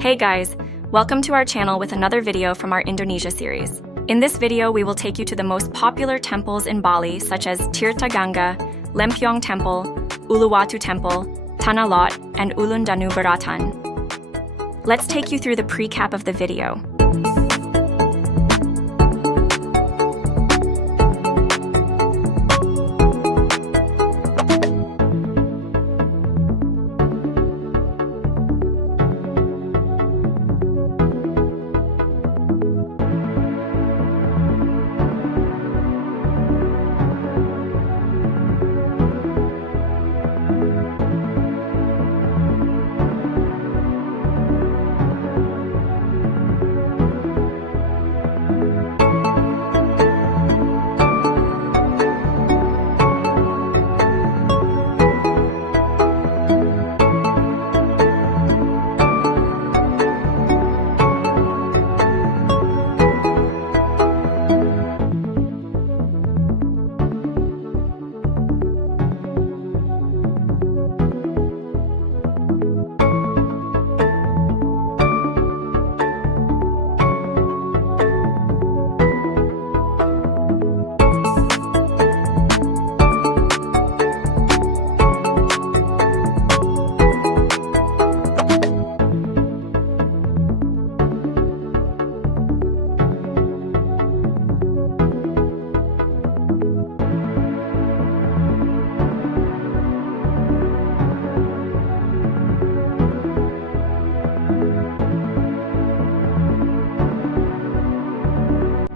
Hey guys, welcome to our channel with another video from our Indonesia series. In this video, we will take you to the most popular temples in Bali, such as Tirta Gangga, Lempuyang Temple, Uluwatu Temple, Tanah Lot, and Ulun Danu Beratan. Let's take you through the precap of the video.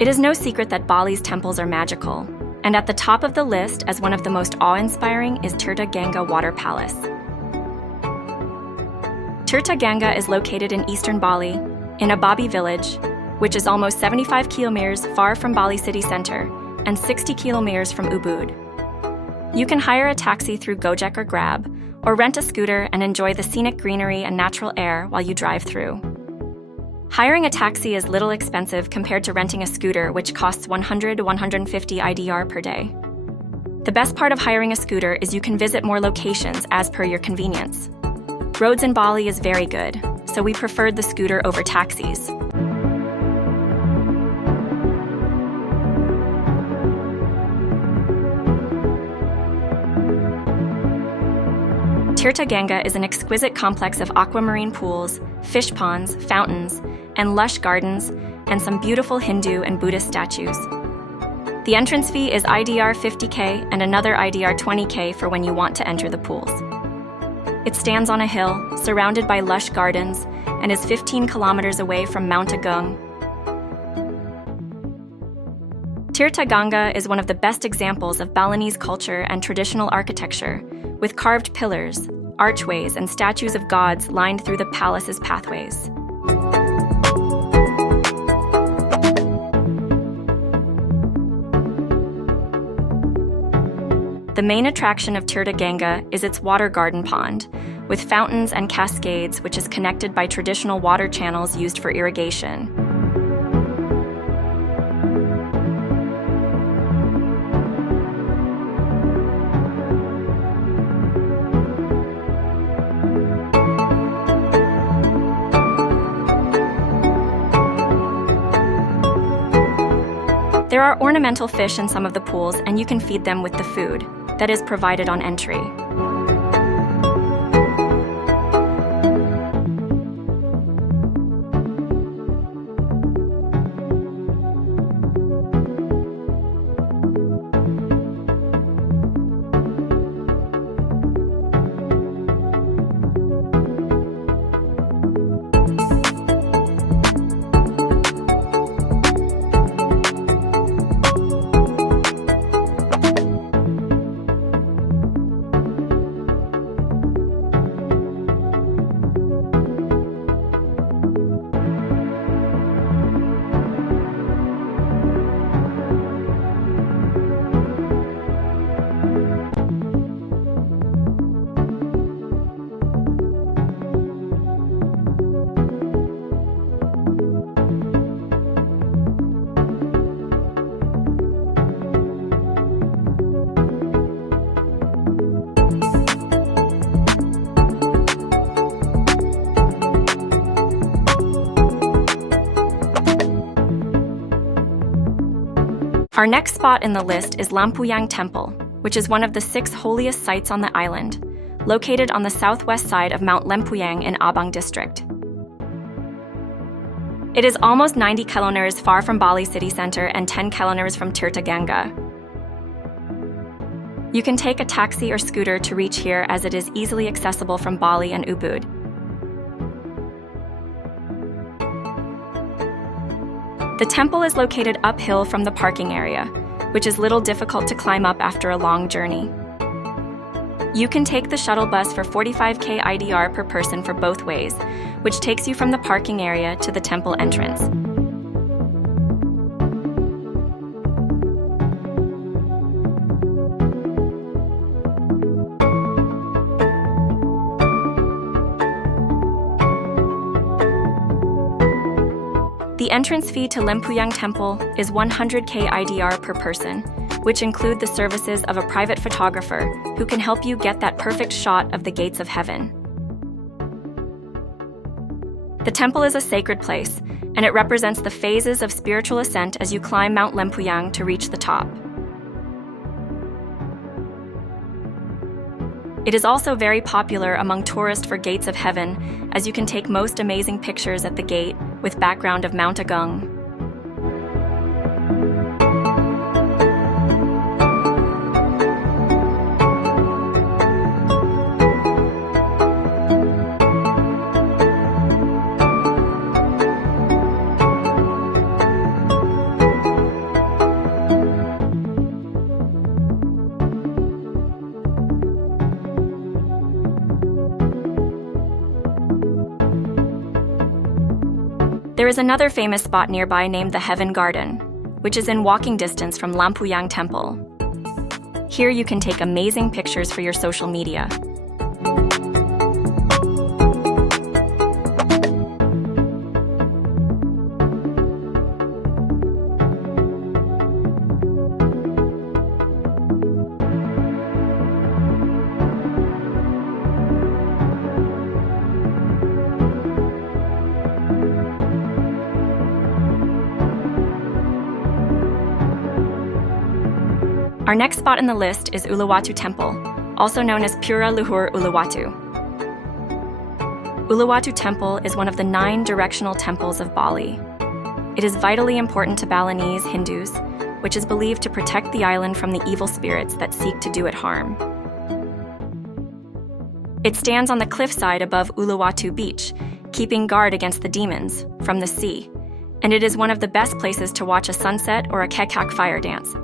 It is no secret that Bali's temples are magical, and at the top of the list as one of the most awe-inspiring is Tirta Gangga Water Palace. Tirta Gangga is located in eastern Bali, in Ababi village, which is almost 75 kilometers far from Bali city center and 60 kilometers from Ubud. You can hire a taxi through Gojek or Grab, or rent a scooter and enjoy the scenic greenery and natural air while you drive through. Hiring a taxi is little expensive compared to renting a scooter, which costs 100 to 150 IDR per day. The best part of hiring a scooter is you can visit more locations as per your convenience. Roads in Bali is very good, so we preferred the scooter over taxis. Tirta Gangga is an exquisite complex of aquamarine pools, fish ponds, fountains, and lush gardens, and some beautiful Hindu and Buddhist statues. The entrance fee is IDR 50K and another IDR 20K for when you want to enter the pools. It stands on a hill, surrounded by lush gardens, and is 15 kilometers away from Mount Agung. Tirta Gangga is one of the best examples of Balinese culture and traditional architecture, with carved pillars, archways, and statues of gods lined through the palace's pathways. The main attraction of Tirta Gangga is its water garden pond, with fountains and cascades, which is connected by traditional water channels used for irrigation. There are ornamental fish in some of the pools, and you can feed them with the food that is provided on entry. Our next spot in the list is Lempuyang Temple, which is one of the 6 holiest sites on the island, located on the southwest side of Mount Lempuyang in Abang district. It is almost 90 kilometers far from Bali city center and 10 kilometers from Tirta Gangga. You can take a taxi or scooter to reach here, as it is easily accessible from Bali and Ubud. The temple is located uphill from the parking area, which is little difficult to climb up after a long journey. You can take the shuttle bus for 45k IDR per person for both ways, which takes you from the parking area to the temple entrance. The entrance fee to Lempuyang Temple is 100k IDR per person, which include the services of a private photographer who can help you get that perfect shot of the gates of heaven. The temple is a sacred place, and it represents the phases of spiritual ascent as you climb Mount Lempuyang to reach the top. It is also very popular among tourists for gates of heaven, as you can take most amazing pictures at the gate with background of Mount Agung. There is another famous spot nearby named the Heaven Garden, which is in walking distance from Lempuyang Temple. Here you can take amazing pictures for your social media. Our next spot in the list is Uluwatu Temple, also known as Pura Luhur Uluwatu. Uluwatu Temple is one of the 9 directional temples of Bali. It is vitally important to Balinese Hindus, which is believed to protect the island from the evil spirits that seek to do it harm. It stands on the cliffside above Uluwatu Beach, keeping guard against the demons from the sea, and it is one of the best places to watch a sunset or a kekak fire dance.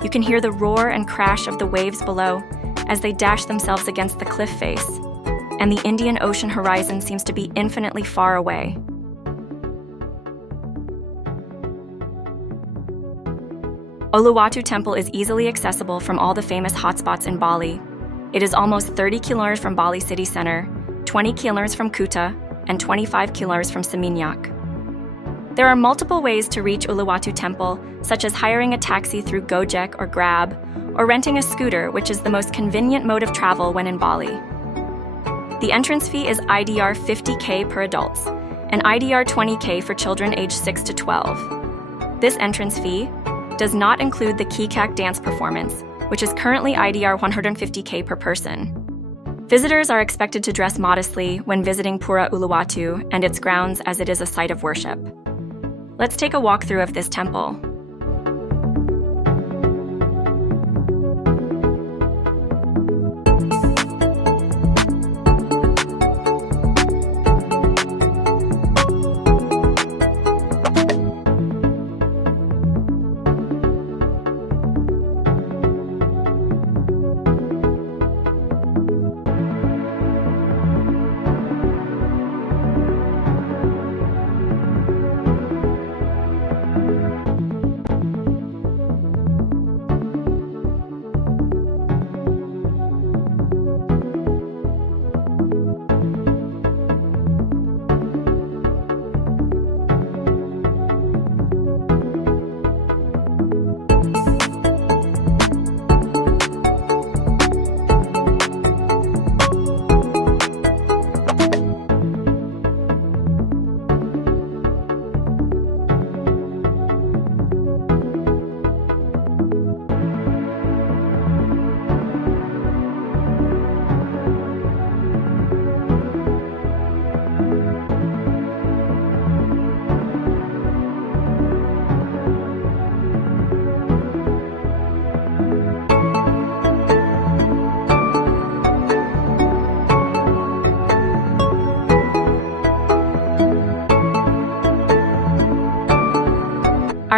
You can hear the roar and crash of the waves below as they dash themselves against the cliff face, and the Indian Ocean horizon seems to be infinitely far away. Uluwatu Temple is easily accessible from all the famous hotspots in Bali. It is almost 30 kilometers from Bali city center, 20 kilometers from Kuta, and 25 kilometers from Seminyak. There are multiple ways to reach Uluwatu Temple, such as hiring a taxi through Gojek or Grab, or renting a scooter, which is the most convenient mode of travel when in Bali. The entrance fee is IDR 50k per adults, and IDR 20k for children aged 6 to 12. This entrance fee does not include the kekak dance performance, which is currently IDR 150k per person. Visitors are expected to dress modestly when visiting Pura Uluwatu and its grounds, as it is a site of worship. Let's take a walkthrough of this temple.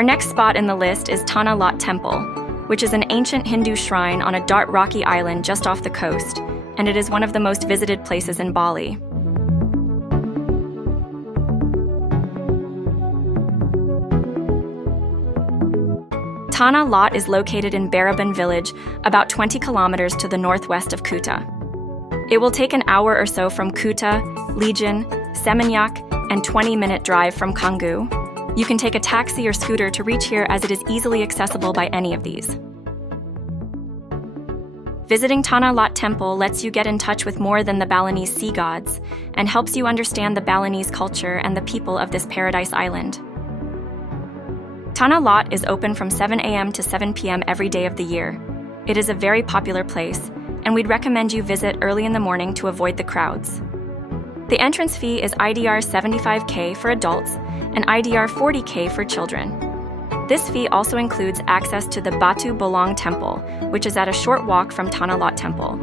Our next spot in the list is Tanah Lot Temple, which is an ancient Hindu shrine on a dark rocky island just off the coast, and it is one of the most visited places in Bali. Tanah Lot is located in Baraban village, about 20 kilometers to the northwest of Kuta. It will take an hour or so from Kuta, Legion, Seminyak, and 20-minute drive from Canggu. You can take a taxi or scooter to reach here as it is easily accessible by any of these. Visiting Tanah Lot Temple lets you get in touch with more than the Balinese sea gods and helps you understand the Balinese culture and the people of this paradise island. Tanah Lot is open from 7 a.m. to 7 p.m. every day of the year. It is a very popular place, and we'd recommend you visit early in the morning to avoid the crowds. The entrance fee is IDR 75K for adults and IDR 40K for children. This fee also includes access to the Uluwatu Temple, which is at a short walk from Tanah Lot Temple.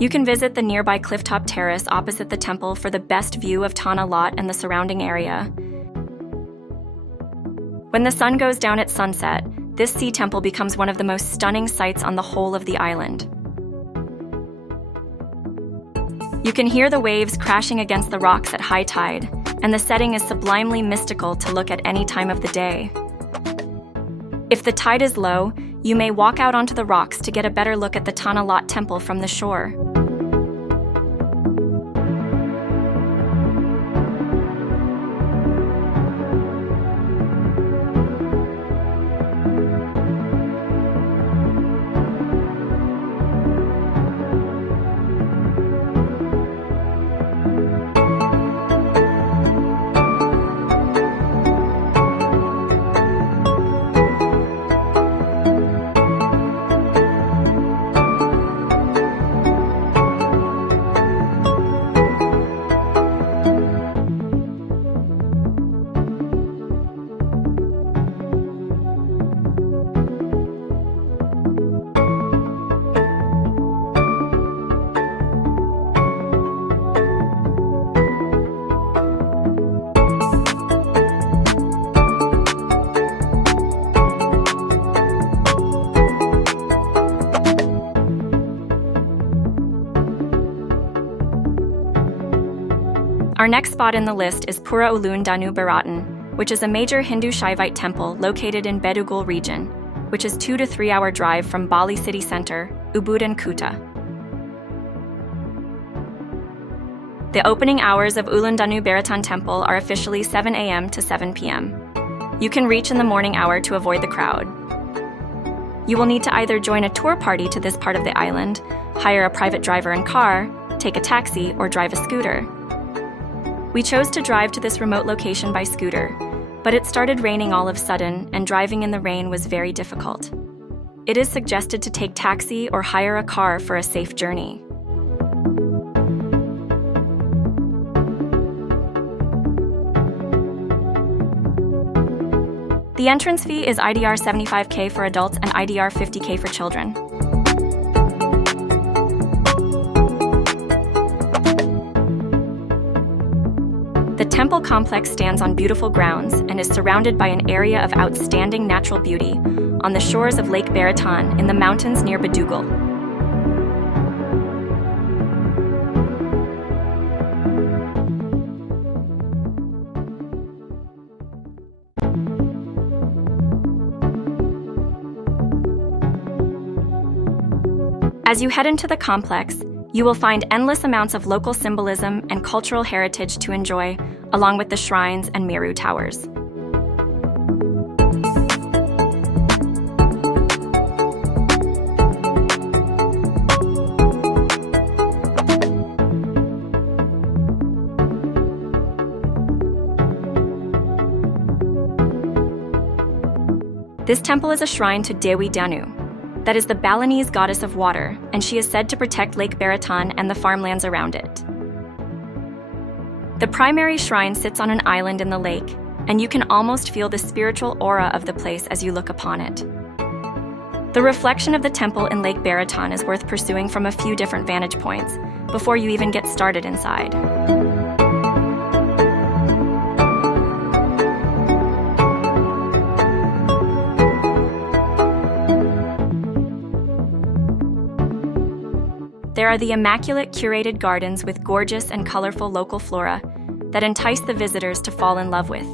You can visit the nearby clifftop terrace opposite the temple for the best view of Tanah Lot and the surrounding area. When the sun goes down at sunset, this sea temple becomes one of the most stunning sights on the whole of the island. You can hear the waves crashing against the rocks at high tide, and the setting is sublimely mystical to look at any time of the day. If the tide is low, you may walk out onto the rocks to get a better look at the Tanah Lot Temple from the shore. Our next spot in the list is Pura Ulun Danu Beratan, which is a major Hindu Shaivite temple located in Bedugul region, which is 2 to 3 hour drive from Bali city center, Ubud and Kuta. The opening hours of Ulun Danu Beratan Temple are officially 7 a.m. to 7 p.m. You can reach in the morning hour to avoid the crowd. You will need to either join a tour party to this part of the island, hire a private driver and car, take a taxi, or drive a scooter. We chose to drive to this remote location by scooter, but it started raining all of a sudden, and driving in the rain was very difficult. It is suggested to take taxi or hire a car for a safe journey. The entrance fee is IDR 75K for adults and IDR 50K for children. The temple complex stands on beautiful grounds and is surrounded by an area of outstanding natural beauty on the shores of Lake Beratan in the mountains near Bedugul. As you head into the complex, you will find endless amounts of local symbolism and cultural heritage to enjoy, along with the shrines and Miru towers. This temple is a shrine to Dewi Danu, that is the Balinese goddess of water, and she is said to protect Lake Beratan and the farmlands around it. The primary shrine sits on an island in the lake, and you can almost feel the spiritual aura of the place as you look upon it. The reflection of the temple in Lake Beratan is worth pursuing from a few different vantage points before you even get started inside. There are the immaculate curated gardens with gorgeous and colorful local flora that entice the visitors to fall in love with.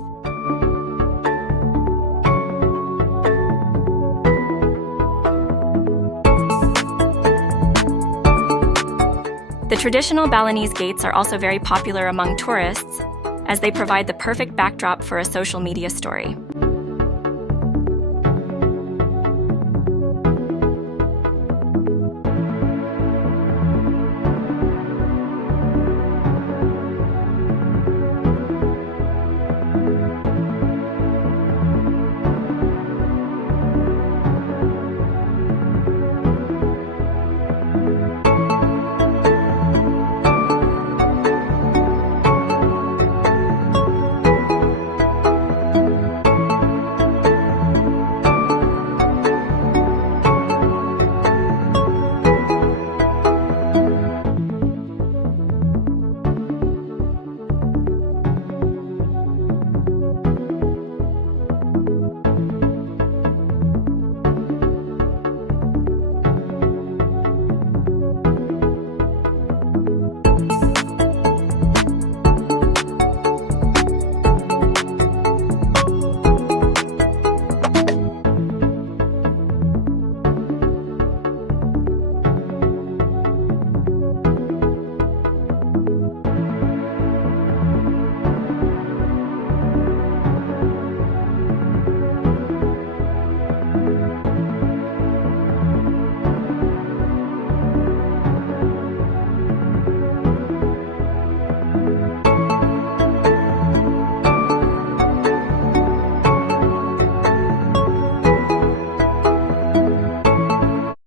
The traditional Balinese gates are also very popular among tourists, as they provide the perfect backdrop for a social media story.